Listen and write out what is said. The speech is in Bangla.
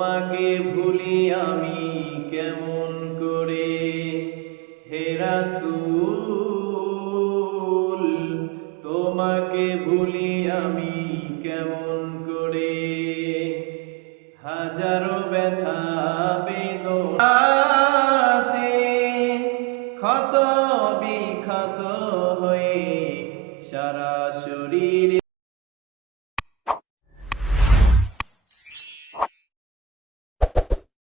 তোমাকে ভুলি আমি কেমন করে? হে রাসূল, তোমাকে ভুলি আমি কেমন করে? হাজারো ব্যথা বেদনাতে ক্ষত বিক্ষত হয়ে সারা শরীরে